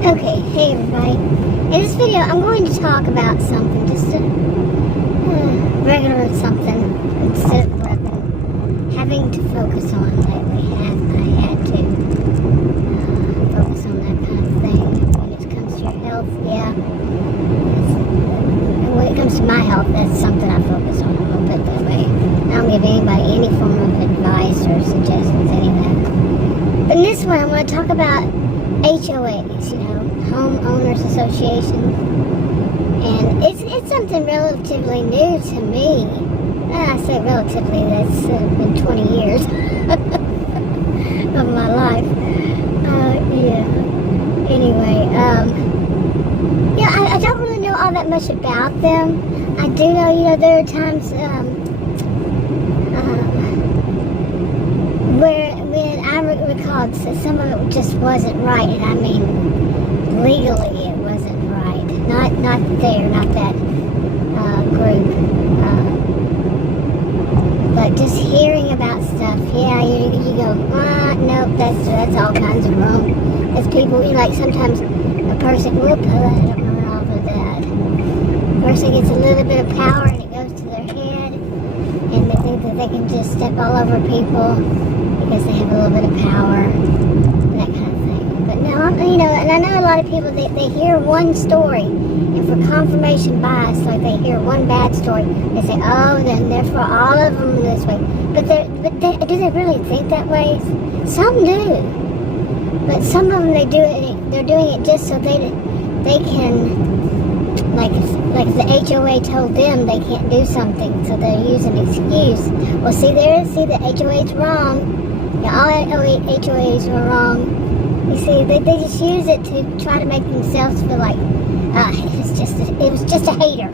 Okay, hey everybody. In this video, I'm going to talk about something, just a regular something, instead of what I've been having to focus on lately. I had to focus on that kind of thing. When it comes to your health, yeah. When it comes to my health, that's something I focus on a little bit that way. I don't give anybody any form of advice or suggestions, any of that. But in this one, I want to talk about HOAs, homeowners association, and it's something relatively new to me. I say relatively, that's been 20 years of my life. Anyway, I don't really know all that much about them. I do know, there are times when I recalled some of it just wasn't right, and I mean legally it wasn't right. Not that group. But just hearing about stuff, you go, nope, that's all kinds of wrong. As people, like sometimes a person, I don't know all of that. A person gets a little bit of power and it goes to their head, and they think that they can just step all over people because they have a little bit of power, that kind of thing. But no, and I know a lot of people, they hear one story, and for confirmation bias, like they hear one bad story, they say, oh, then therefore all of them this way. But do they really think that way? Some do. But some of them, they're doing it just so they can, like the HOA told them they can't do something, so they're using an excuse. Well, see the HOA's wrong. All HOAs are wrong. You see, they just use it to try to make themselves feel like it was just a hater.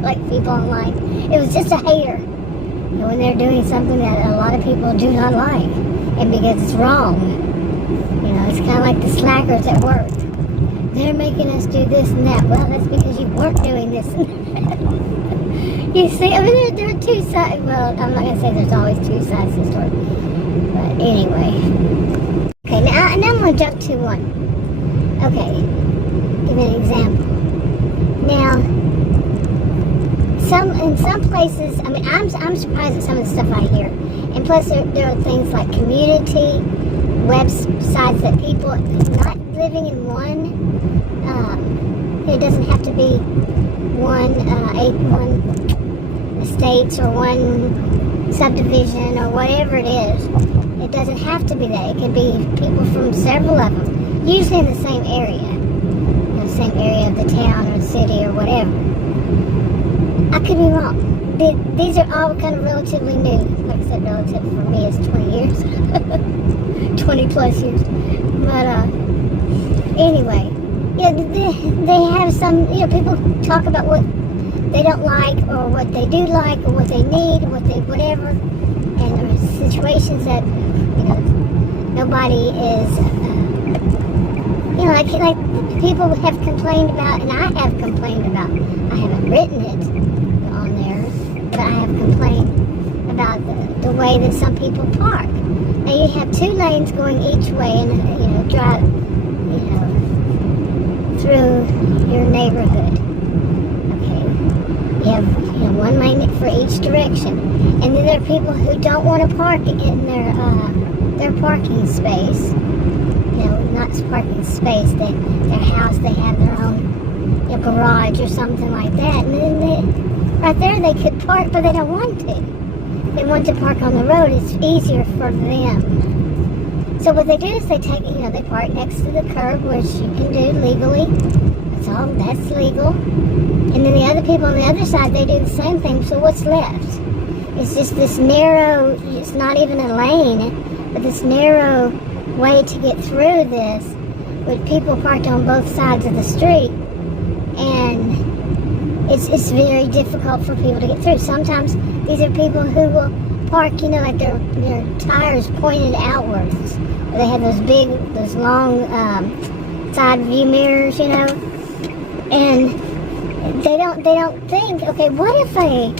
Like people online, it was just a hater. When they're doing something that a lot of people do not like, and because it's wrong. It's kind of like the slackers at work. They're making us do this and that. Well, that's because you weren't doing this and that. You see, I mean, there are two sides. Well, I'm not going to say there's always two sides to the story. But anyway. Okay, now I'm going to jump to one. Okay, give me an example. Now, in some places, I mean, I'm surprised at some of the stuff I hear. And plus, there are things like community websites that people not living in one. It doesn't have to be one estates or one subdivision or whatever it is. It doesn't have to be that. It could be people from several of them, usually in the same area, the same area of the town or the city or whatever. I could be wrong. These are all kind of relatively new. Like I said, relative for me is 20 years. 20 plus years. But anyway, they have some, people talk about what they don't like or what they do like or what they need or whatever. And there are situations that, nobody is, like people have complained about, and I have complained about. I haven't written it on there, but I have complained about the way that some people park. Now you have two lanes going each way, and drive, through your neighborhood. Okay, you have one lane for each direction, and then there are people who don't want to park in their parking space. Not parking space. Their house, they have their own garage or something like that, and then right there they could park, but they don't want to. They want to park on the road. It's easier for them. So what they do is they take, they park next to the curb, which you can do legally. That's legal. And then the other people on the other side, they do the same thing. So what's left? It's just this narrow, it's not even a lane, but this narrow way to get through this with people parked on both sides of the street. And it's very difficult for people to get through. Sometimes these are people who will park, like their tires pointed outwards. They have those long side view mirrors, and they don't think, okay, what if a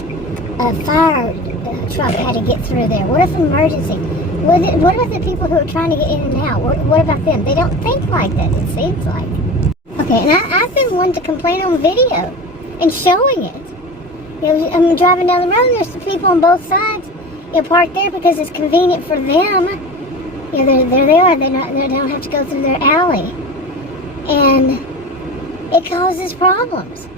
fire truck had to get through there? What if an emergency? What about the people who are trying to get in and out? What about them? They don't think like that, it seems like. Okay, and I've been one to complain on video and showing it. You know, I'm driving down the road and there's the people on both sides, you know, parked there because it's convenient for them. You know, there they are. They don't have to go through their alley. And it causes problems.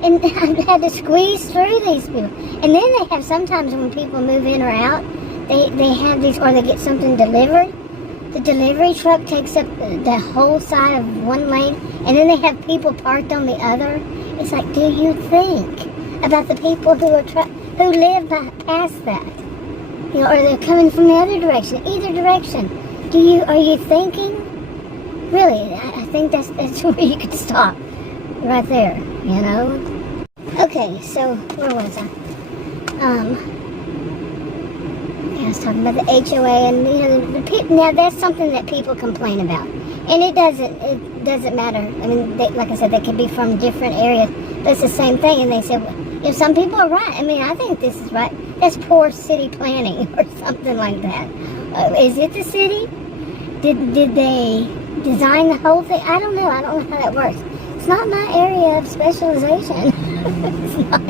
And I've had to squeeze through these people. And then they have sometimes when people move in or out, they have these, or they get something delivered. The delivery truck takes up the whole side of one lane, and then they have people parked on the other. It's like, do you think about the people who live past that? You know, or they're coming from the other direction, either direction. Are you thinking? Really, I think that's where you could stop. Right there, you know? Okay, so where was I? I was talking about the HOA, and you know, the people. Now that's something that people complain about, and it doesn't matter. I mean, like I said, they could be from different areas, but it's the same thing. And they said, well, you know, some people are right. I mean, I think this is right. That's poor city planning or something like that. Is it the city? Did they design the whole thing? I don't know. I don't know how that works. It's not my area of specialization. It's not.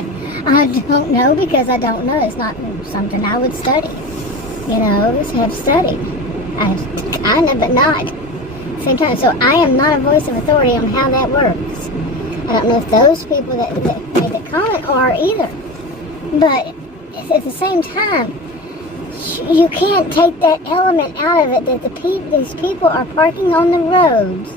I don't know because I don't know. It's not something I would study. You know, have studied. I kind of, but not. At the same time, so I am not a voice of authority on how that works. I don't know if those people that made the comment are either. But at the same time, you can't take that element out of it that these people are parking on the roads,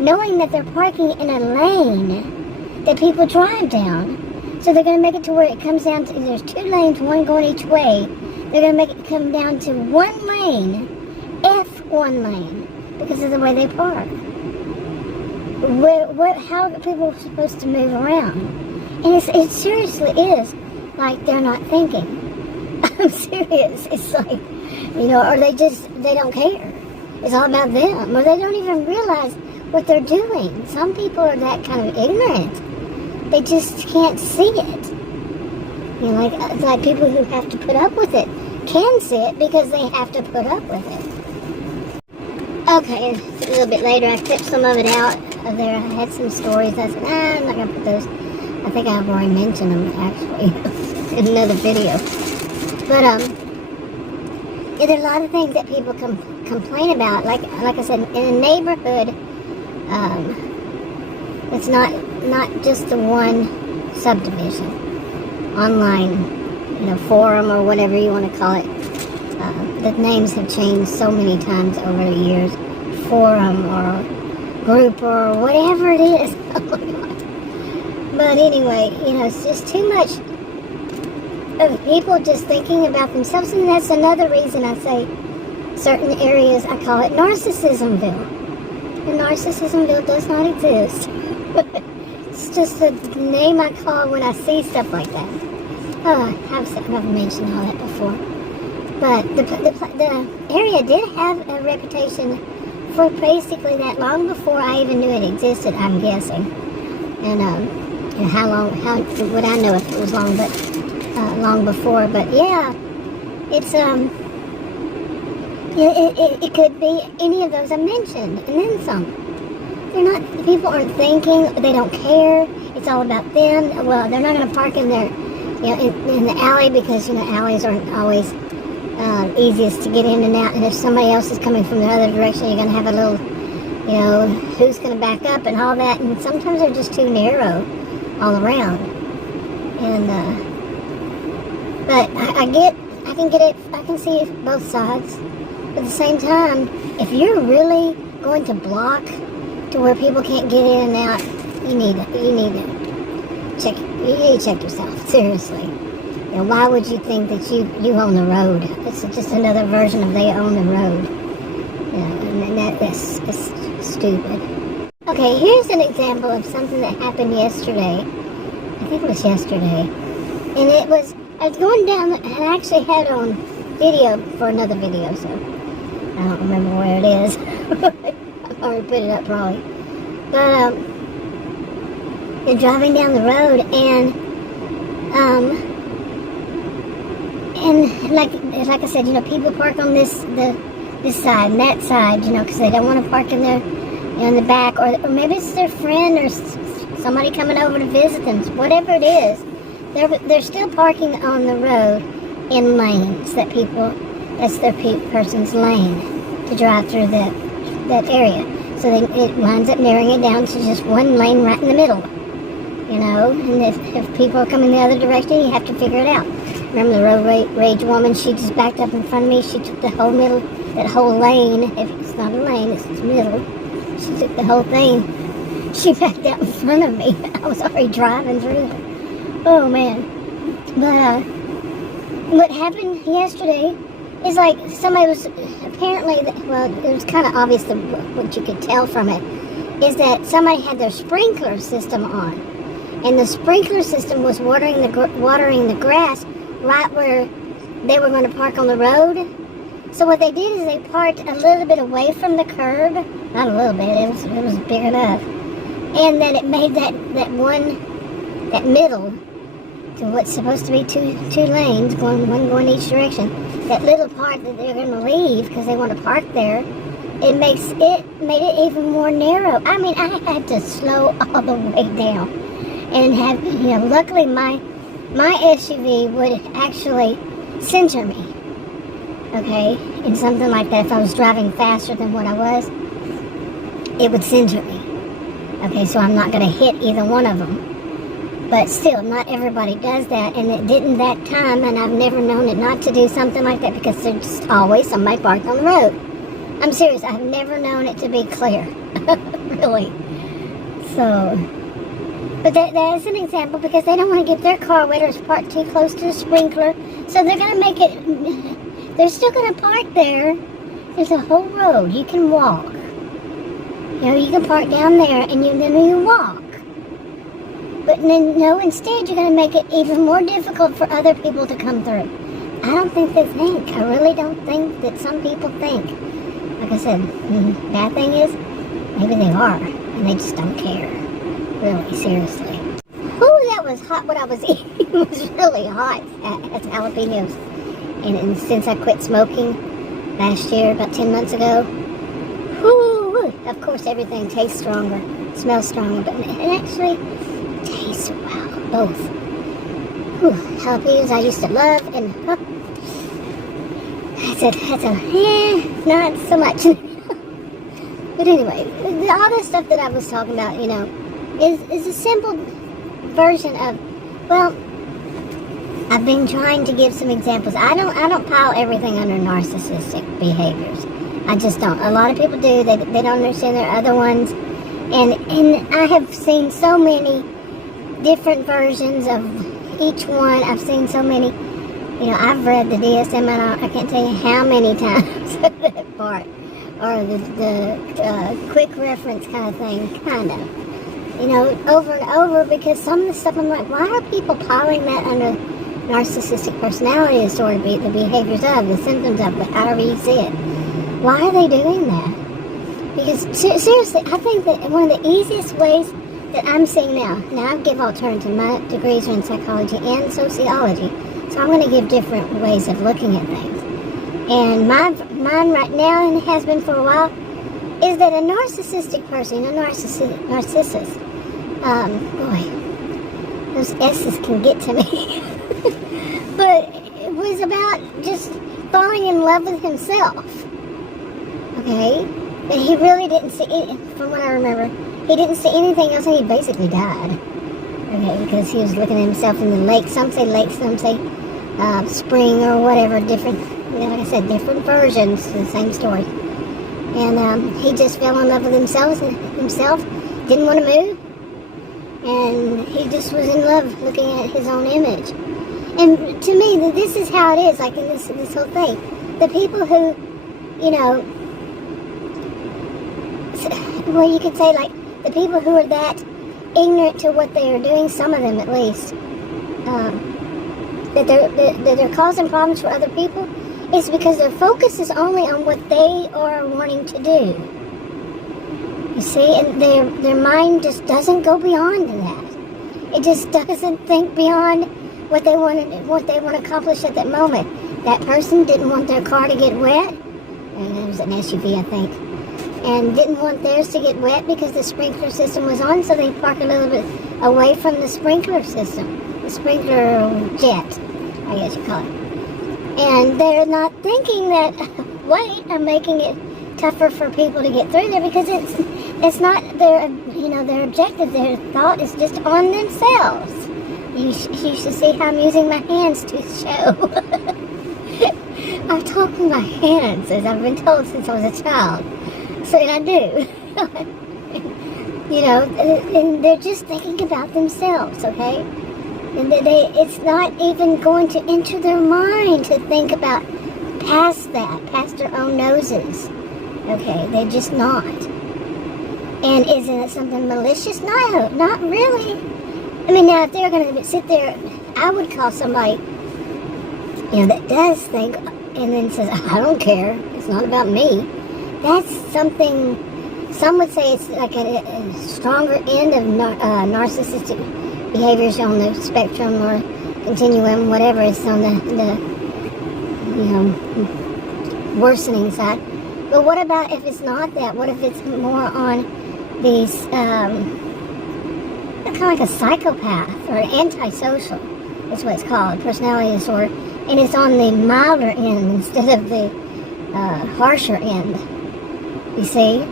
knowing that they're parking in a lane that people drive down. So they're going to make it to where it comes down to, there's two lanes, one going each way. They're going to make it come down to one lane, F1 lane, because of the way they park. How are people supposed to move around? And it seriously is like they're not thinking. I'm serious. It's like, you know, or they don't care. It's all about them, or they don't even realize what they're doing. Some people are that kind of ignorant. They just can't see it. You know, like people who have to put up with it can see it because they have to put up with it. Okay, a little bit later I clipped some of it out of there. I had some stories. I said, I'm not going to put those. I think I've already mentioned them actually in another video. But yeah, there are a lot of things that people complain about. Like I said, in a neighborhood, it's not just the one subdivision, online, you know, forum or whatever you want to call it. The names have changed so many times over the years. Forum or group or whatever it is. Oh my God. But anyway, you know, it's just too much of people just thinking about themselves, and that's another reason I say certain areas, I call it Narcissismville. And Narcissismville does not exist. It's just the name I call when I see stuff like that. Oh, I've mentioned all that before. But the area did have a reputation for basically that long before I even knew it existed, I'm guessing. And how long would I know if it was long, but long before. But yeah, it's it could be any of those I mentioned, and then some. People aren't thinking, they don't care, it's all about them. Well, they're not going to park in their, you know, in the alley because, you know, alleys aren't always easiest to get in and out, and if somebody else is coming from the other direction, you're going to have a little, you know, who's going to back up and all that, and sometimes they're just too narrow all around. And but I can get it, I can see it both sides. But at the same time, if you're really going to block to where people can't get in and out, you need to check yourself, seriously. You know, why would you think that you own the road? It's just another version of they own the road. And that's stupid. Okay, here's an example of something that happened yesterday. I think it was yesterday. And I was going down, and I actually had on video for another video, so I don't remember where it is. I've already put it up probably. But, they're driving down the road, and And like I said, people park on this side and that side, because they don't want to park in the back, or maybe it's their friend or somebody coming over to visit them. Whatever it is, they're still parking on the road in lanes that's their person's lane to drive through that area. So it winds up narrowing it down to just one lane right in the middle, and if people are coming the other direction, you have to figure it out. Remember the road rage woman, she just backed up in front of me, she took that whole lane, if it's not a lane, it's middle, she took the whole thing, she backed out in front of me, I was already driving through it. Oh man. But what happened yesterday is like somebody was apparently, well, it was kind of obvious what you could tell from it, is that somebody had their sprinkler system on, and the sprinkler system was watering the grass right where they were going to park on the road. So what they did is they parked a little bit away from the curb, not a little bit, it was big enough, and then it made that middle to what's supposed to be two lanes, one going each direction. That little part that they're going to leave because they want to park there, it made it even more narrow. I mean, I had to slow all the way down and have, luckily my SUV would actually center me, okay, in something like that. If I was driving faster than what I was, it would center me, okay, so I'm not going to hit either one of them. But still, not everybody does that, and it didn't that time, and I've never known it not to do something like that because there's just always somebody parked on the road. I'm serious, I've never known it to be clear, really. So, but that is an example because they don't want to get their car wet or it's parked too close to the sprinkler, so they're going to make it, they're still going to park there. There's a whole road, you can walk. You can park down there and then you walk. But then, no, instead you're going to make it even more difficult for other people to come through. I don't think they think. I really don't think that some people think. Like I said, bad thing is, maybe they are, and they just don't care. Really, seriously. Ooh, that was hot. What I was eating was really hot at jalapenos. And since I quit smoking last year, about 10 months ago, whoo, of course everything tastes stronger, smells stronger, but it actually tastes wow, both. Whew, jalapenos I used to love, and not so much. But anyway, all this stuff that I was talking about, is a simple version of, well, I've been trying to give some examples. I don't pile everything under narcissistic behaviors. I just don't. A lot of people do. They don't understand there are other ones, and I have seen so many different versions of each one. I've seen so many, I've read the DSM, and I can't tell you how many times that part, or the quick reference kind of thing, over and over, because some of the stuff I'm like, why are people piling that under narcissistic personality disorder, the behaviors of, the symptoms of, however you see it? Why are they doing that? Because seriously, I think that one of the easiest ways that I'm seeing now I give alternative, my degrees are in psychology and sociology, so I'm going to give different ways of looking at things. And mine right now, and has been for a while, is that a narcissistic person, a narcissist, boy, those S's can get to me, but it was about just falling in love with himself, okay? And he really didn't see, from what I remember, he didn't see anything else, and he basically died. Okay, because he was looking at himself in the lake. Some say lake, some say spring or whatever. Different, like I said, different versions of the same story. And he just fell in love with himself. Didn't want to move, and he just was in love looking at his own image. And to me, this is how it is. Like in this whole thing, the people who, well, you could say like. The people who are that ignorant to what they are doing, some of them at least, that they're causing problems for other people, is because their focus is only on what they are wanting to do. You see, and their mind just doesn't go beyond that. It just doesn't think beyond what they want to accomplish at that moment. That person didn't want their car to get wet, and it was an SUV, I think, and didn't want theirs to get wet because the sprinkler system was on, so they park a little bit away from the sprinkler system, the sprinkler jet, I guess you call it. And they're not thinking that, wait, I'm making it tougher for people to get through there, because it's not their, their objective. Their thought is just on themselves. You should see how I'm using my hands to show. I talk with my hands, as I've been told since I was a child. So, and I do. And they're just thinking about themselves, okay? And it's not even going to enter their mind to think about past their own noses. Okay, they're just not. And isn't it something malicious? No, not really. I mean, now if they're going to sit there, I would call somebody, that does think and then says, I don't care, it's not about me. That's something, some would say it's like a stronger end of narcissistic behaviors on the spectrum or continuum, whatever is on the worsening side. But what about if it's not that? What if it's more on these, kind of like a psychopath or antisocial, is what it's called, personality disorder, and it's on the milder end instead of the harsher end, you see?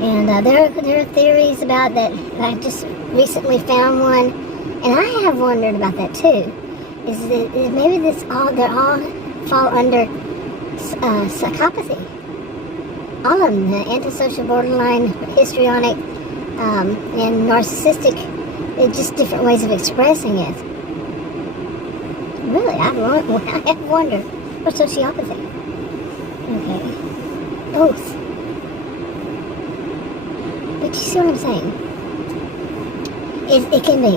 And there are theories about that. I just recently found one, and I have wondered about that too. Is that maybe they all fall under psychopathy? All of them, the antisocial, borderline, histrionic, and narcissistic. They're just different ways of expressing it. Really, I have wondered. Or sociopathy. Okay, both. But you see what I'm saying? It can be,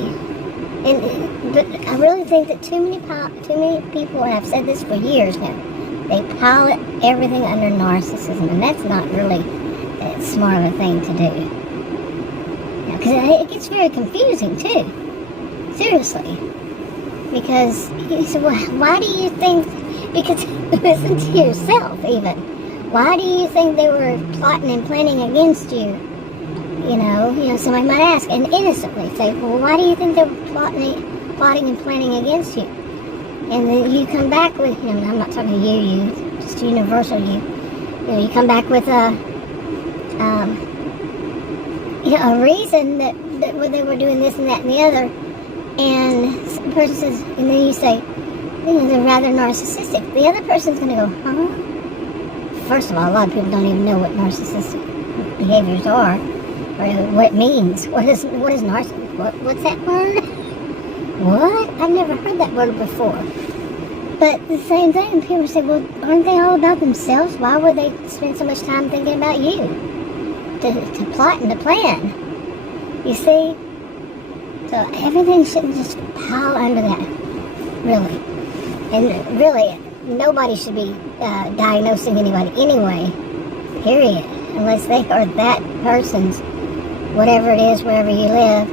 but I really think that too many people, and I've said this for years now, they pile everything under narcissism, and that's not really that smart of a thing to do. Because it gets very confusing too. Seriously, because you say, well, why do you think? Because listen to yourself, even. Why do you think they were plotting and planning against you? Somebody might ask, and innocently say, well, why do you think they were plotting and planning against you? And then you come back with, I'm not talking to you, just universal you. You come back with a reason that they were doing this and that and the other. And some person says, and then you say, they're rather narcissistic. The other person's going to go, huh? First of all, a lot of people don't even know what narcissistic behaviors are. Or what it means. What is narcissism? What's that word? What? I've never heard that word before. But the same thing, people say, well, aren't they all about themselves? Why would they spend so much time thinking about you? To plot and to plan. You see? So everything shouldn't just pile under that. Really. And really, nobody should be diagnosing anybody anyway. Period. Unless they are that person's, whatever it is, wherever you live,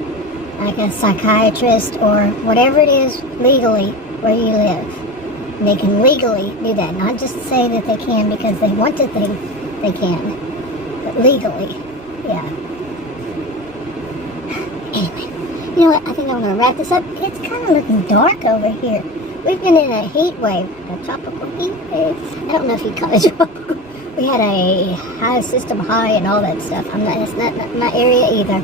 like a psychiatrist or whatever it is legally where you live. And they can legally do that, not just say that they can because they want to think they can, but legally, yeah. Anyway, you know what, I think I'm going to wrap this up. It's kind of looking dark over here. We've been in a heat wave, a tropical heat wave. I don't know if you call it tropical. We had a high system high and all that stuff. That's not my area either.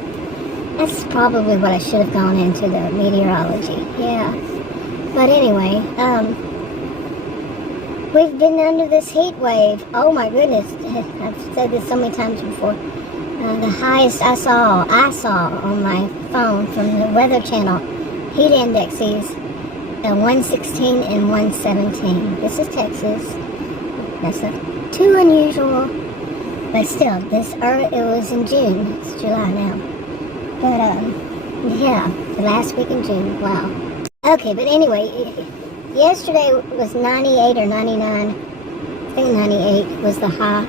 That's probably what I should have gone into, the meteorology. Yeah. But anyway, we've been under this heat wave. Oh my goodness. I've said this so many times before. The highest I saw on my phone from the Weather Channel, heat indexes, 116 and 117. This is Texas. That's too unusual, but still, it was in June. It's July now. But, yeah, the last week in June. Wow. Okay, but anyway, yesterday was 98 or 99. I think 98 was the high.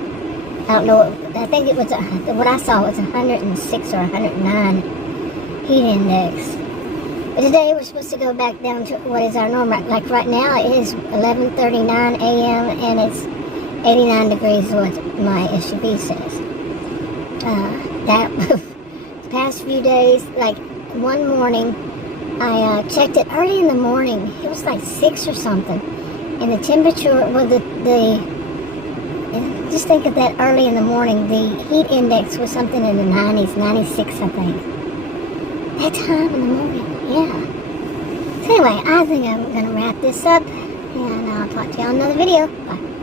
I don't know. I think it was, what I saw was 106 or 109 heat index. But today we're supposed to go back down to what is our normal. Like right now it is 11:39 a.m. and it's 89 degrees, what my SUV says. That the past few days, like one morning, I checked it early in the morning. It was like 6 or something, and the temperature, well, just think of that early in the morning. The heat index was something in the 90s, 96, I think. That time in the morning, yeah. So anyway, I think I'm gonna wrap this up, and I'll talk to y'all in another video. Bye.